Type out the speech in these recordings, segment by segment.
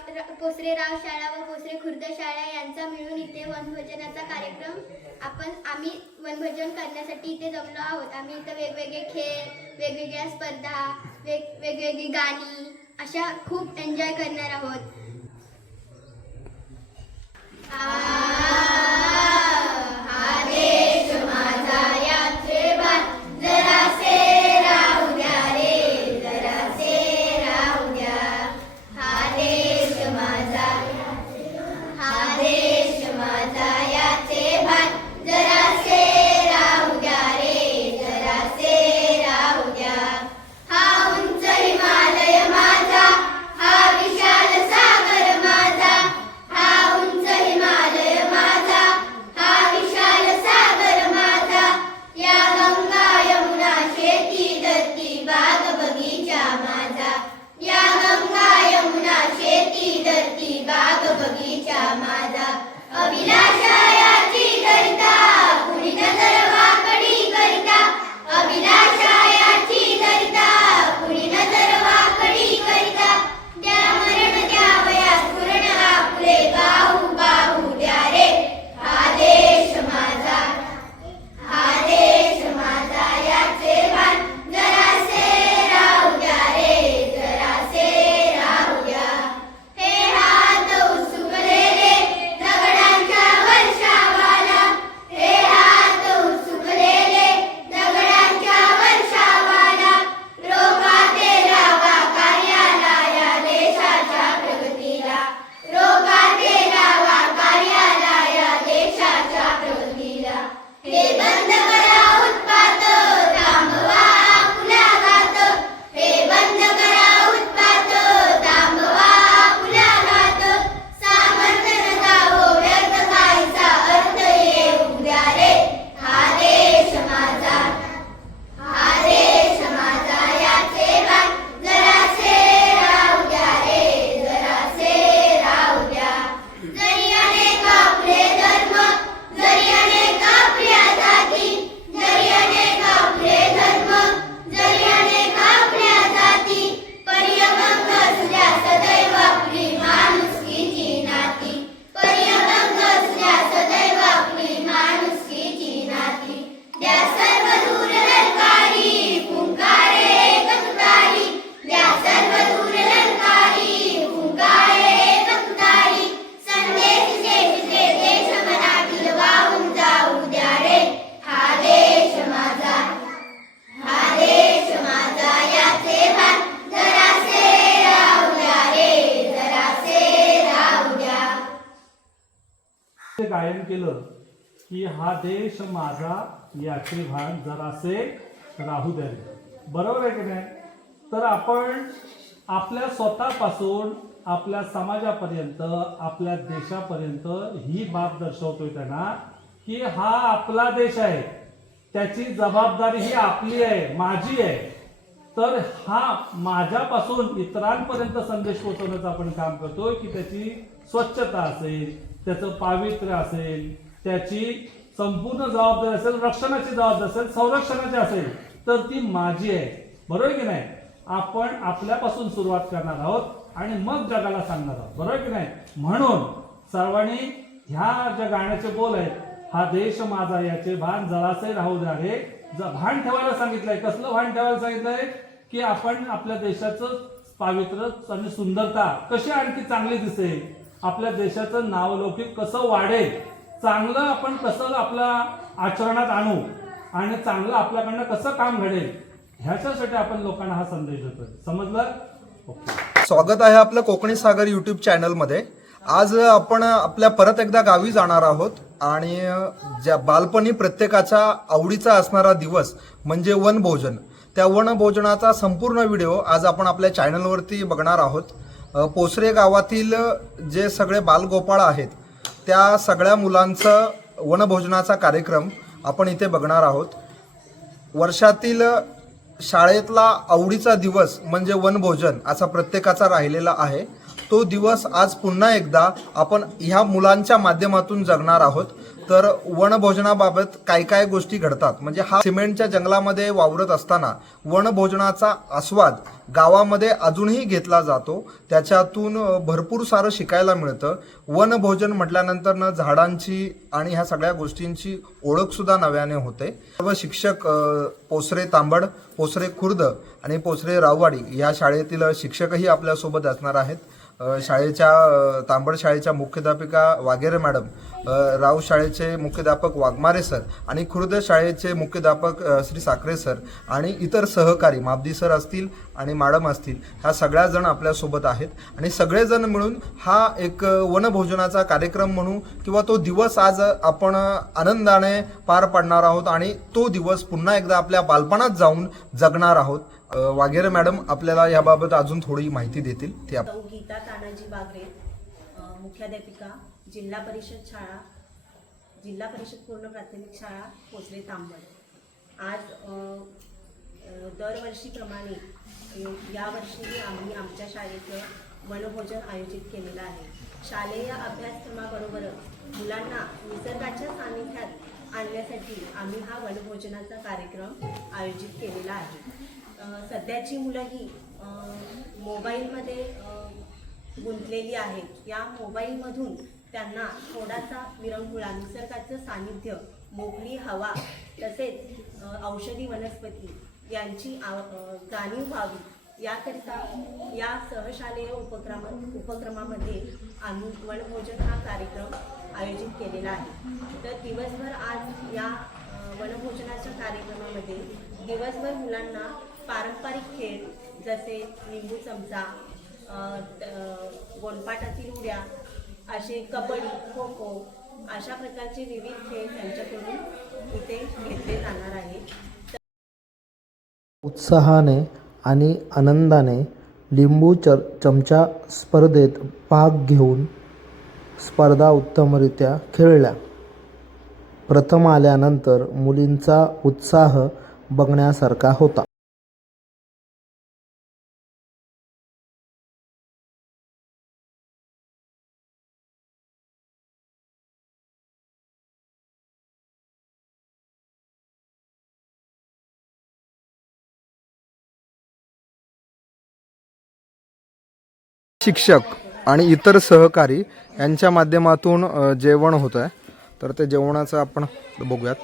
पोसरे राव शाळा व पोसरे खुर्द शाळा यांचा मिळून इथे वनभोजनाचा कार्यक्रम आपण आम्ही वनभोजन करण्यासाठी इथे जमलो आहोत आम्ही इथं वेगवेगळे खेळ वेगवेगळ्या स्पर्धा वेग वेगवेगळी गाणी अशा खूप एन्जॉय करणार आहोत हा llama. की हा देश माझा याचे भान जरासे राहू द्यावे बरोबर आहे की नाही? तर आपण आपल्या स्वतःपासून आपल्या समाजापर्यंत आपल्या देशापर्यंत ही बाब दर्शवतोय त्यांना की हा आपला देश आहे. त्याची जबाबदारी ही आपली आहे माझी आहे. तर हा माझ्यापासून इतरांपर्यंत संदेश पोहोचवण्याचं आपण काम करतोय की त्याची स्वच्छता असेल त्याचं पावित्र्य असेल त्याची संपूर्ण जबाबदारी असेल रक्षणाची जबाबदारी असेल संरक्षणाची असेल तर ती माझी आहे. बरोबर आहे की नाही? आपण आपल्यापासून सुरुवात करणार आहोत आणि मग जगाला सांगणार आहोत. बरोबर की नाही? म्हणून सर्वांनी ह्या ज्या गाण्याचे बोल आहेत हा देश माझा याचे भान जरासे राहू द्या रे. भान ठेवायला सांगितलंय कसलं भान ठेवायला सांगितलंय? की आपण आपल्या देशाचं पावित्र्य आणि सुंदरता कशी आणखी चांगली दिसेल? आपल्या देशाचं नावलौकिक कसं वाढेल? चांगलं आपण कसं आपल्या आचरणात आणू आणि चांगलं आपल्याकडनं कसं काम घडेल ह्याच्यासाठी आपण लोकांना हा संदेश देतोय. समजलं? ओके. स्वागत आहे आपलं कोकणी सागर युट्यूब चॅनलमध्ये आज आपण आपल्या परत एकदा गावी जाणार आहोत आणि ज्या बालपणी प्रत्येकाच्या आवडीचा असणारा दिवस म्हणजे वनभोजन. त्या वनभोजनाचा संपूर्ण व्हिडिओ आज आपण आपल्या चॅनलवरती बघणार आहोत. पोसरे गावातील जे सगळे बालगोपाळ आहेत त्या सगळ्या मुलांचं वनभोजनाचा कार्यक्रम आपण इथे बघणार आहोत. वर्षातील शाळेतला आवडीचा दिवस म्हणजे वनभोजन असा प्रत्येकाचा राहिलेला आहे. तो दिवस आज पुन्हा एकदा आपण ह्या मुलांच्या माध्यमातून जगणार आहोत. तर वनभोजनाबाबत काय काय गोष्टी घडतात? म्हणजे हा सिमेंटच्या जंगलामध्ये वावरत असताना वनभोजनाचा आस्वाद गावामध्ये अजूनही घेतला जातो. त्याच्यातून भरपूर सारं शिकायला मिळतं. वनभोजन म्हटल्यानंतर ना झाडांची आणि ह्या सगळ्या गोष्टींची ओळखसुद्धा नव्याने होते. सर्व शिक्षक पोसरे तांबड पोसरे खुर्द आणि पोसरे राववाडी या शाळेतील शिक्षकही आपल्यासोबत असणार आहेत. शाळेच्या तांबड शाळेच्या मुख्याध्यापिका वागेरे मॅडम राव शाळेचे मुख्याध्यापक वाघमारे सर आणि खुर्द शाळेचे मुख्याध्यापक श्री साखरे सर आणि इतर सहकारी माबदी सर असतील आणि मॅडम असतील ह्या सगळ्याजण आपल्यासोबत आहेत. आणि सगळेजण मिळून हा एक वनभोजनाचा कार्यक्रम म्हणू किंवा तो दिवस आज आपण आनंदाने पार पाडणार आहोत आणि तो दिवस पुन्हा एकदा आपल्या बालपणात जाऊन जगणार आहोत. अ, वागेरे मॅडम आपल्याला याबाबत अजून थोडी माहिती देतील. गीता तानाजी बागरे मुख्याध्यापिका जिल्हा परिषद शाळा जिल्हा परिषद पूर्ण प्राथमिक शाळा पोचले तांबड. आज दरवर्षीप्रमाणे यावर्षीही आम्ही आमच्या शाळेचं वनभोजन आयोजित केलेलं आहे. शालेय अभ्यासक्रमाबरोबरच मुलांना निसर्गाच्या सानिध्यात आणण्यासाठी आम्ही हा वनभोजनाचा कार्यक्रम आयोजित केलेला आहे. सध्याची मुलं ही मोबाईलमध्ये गुंतलेली आहेत. या मोबाईलमधून त्यांना थोडासा विरंगुळा निसर्गाचं सानिध्य मोकळी हवा तसेच औषधी वनस्पती यांची जाणीव व्हावी. याकरिता या सहशालेय उपक्रमा उपक्रमामध्ये आम्ही वनभोजन हा कार्यक्रम आयोजित केलेला आहे. तर दिवसभर आज या वनभोजनाच्या कार्यक्रमामध्ये दिवसभर मुलांना पारंपरिक खेळ जसे लिंबू चमचा गोलपाटातील उड्या असे कबड्डी खो खो अशा प्रकारचे विविध खेळ त्यांच्याकडून इथे घेतले जाणार आहेत. उत्साहाने आणि आनंदाने लिंबू च चमचा स्पर्धेत भाग घेऊन स्पर्धा उत्तमरित्या खेळल्या. प्रथम आल्यानंतर मुलींचा उत्साह बघण्यासारखा होता. शिक्षक आणि इतर सहकारी यांच्या माध्यमातून जेवण होत आहे तर ते जेवणाचं आपण बघूयात.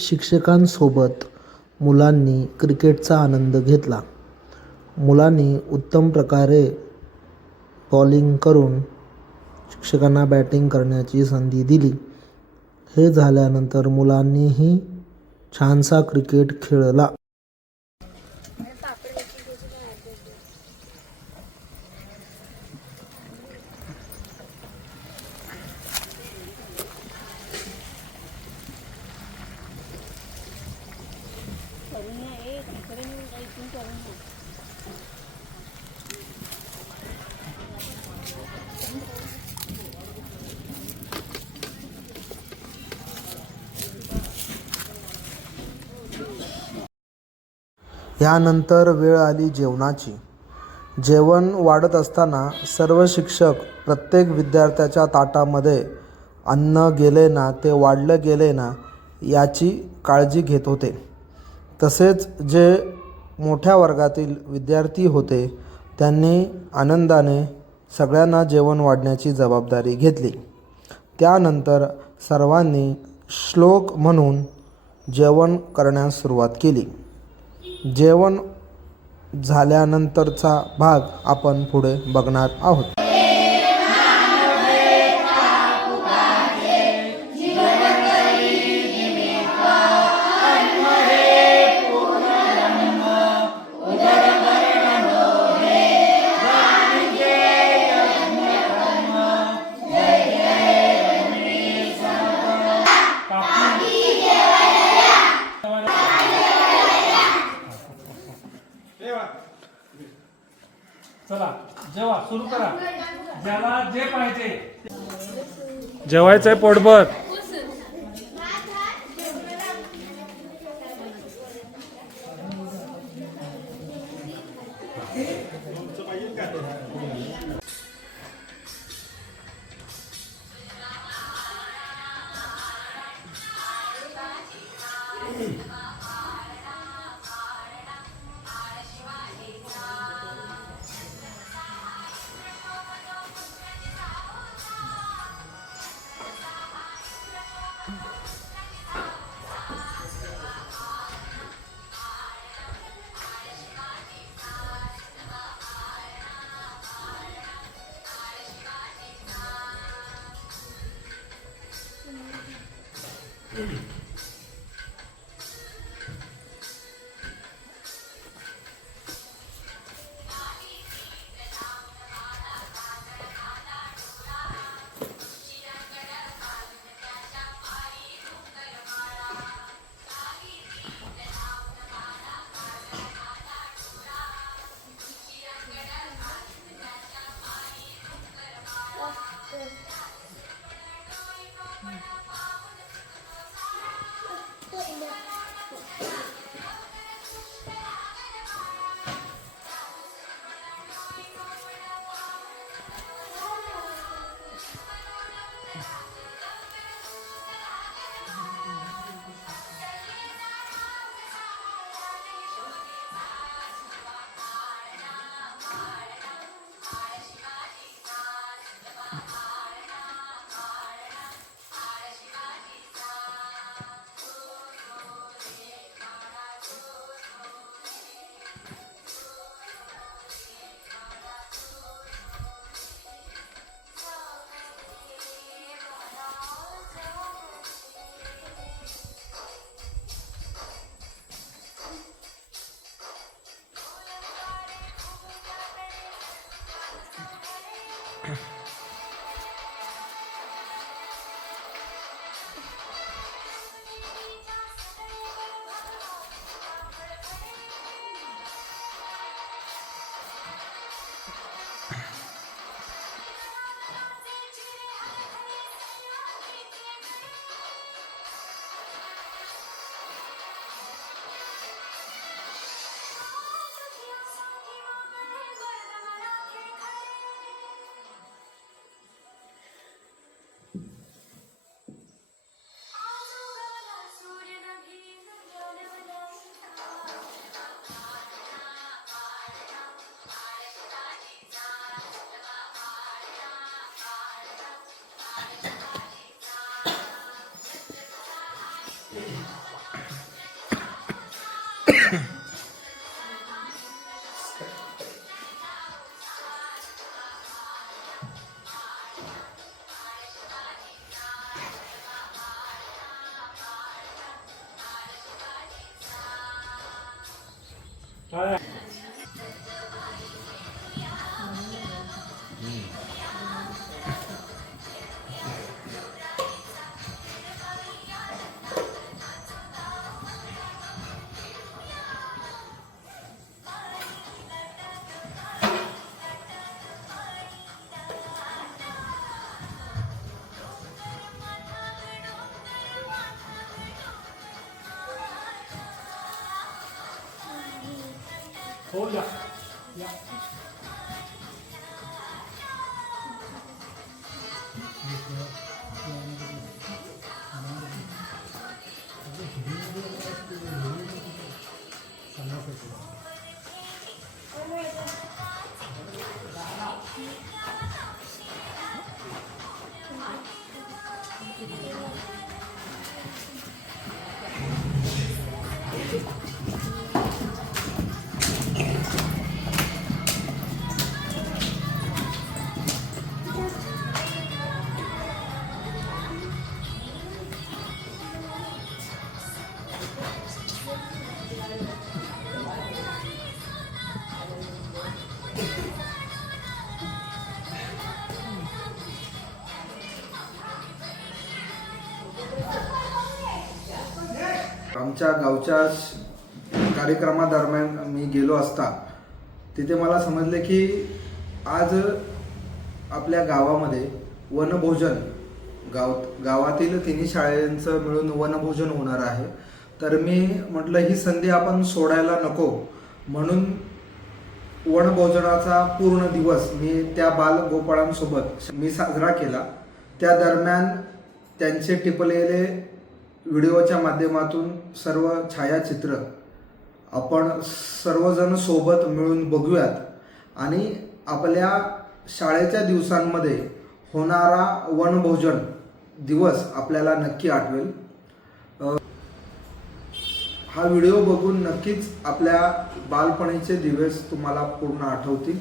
शिक्षकांसोबत मुलांनी क्रिकेटचा आनंद घेतला. मुलांनी उत्तम प्रकारे बॉलिंग करून शिक्षकांना बॅटिंग करण्याची संधी दिली. हे झाल्यानंतर मुलांनीही छानसा क्रिकेट खेळला. ह्यानंतर वेळ आली जेवणाची. जेवण वाढत असताना सर्व शिक्षक प्रत्येक विद्यार्थ्याच्या ताटामध्ये अन्न गेले ना ते वाढलं गेले ना याची काळजी घेत होते. तसेच जे मोठ्या वर्गातील विद्यार्थी होते त्यांनी आनंदाने सगळ्यांना जेवण वाढण्याची जबाबदारी घेतली. त्यानंतर सर्वांनी श्लोक म्हणून जेवण करण्यास सुरुवात केली. जेवण झाल्यानंतरचा भाग आपण पुढे बघणार आहोत. चला जेवा सुरू करा. ज्याला जे पाहिजे. जेवायचंय पोटभर. Alright. आमच्या गावच्या कार्यक्रमादरम्यान मी गेलो असता तिथे मला समजले की आज आपल्या गावामध्ये वनभोजन गाव गावातील तिन्ही शाळेंचं मिळून वनभोजन होणार आहे. तर मी म्हटलं ही संधी आपण सोडायला नको. म्हणून वनभोजनाचा पूर्ण दिवस मी त्या बालगोपाळांसोबत मी साजरा केला. त्या दरम्यान त्यांचे टिपलेले व्हिडिओच्या माध्यमातून सर्व छायाचित्र आपण सर्वजण सोबत मिळून बघूयात आणि आपल्या शाळेच्या दिवसांमध्ये होणारा वनभोजन दिवस आपल्याला नक्की आठवेल. हा व्हिडिओ बघून नक्कीच आपल्या बालपणीचे दिवस तुम्हाला पूर्ण आठवतील.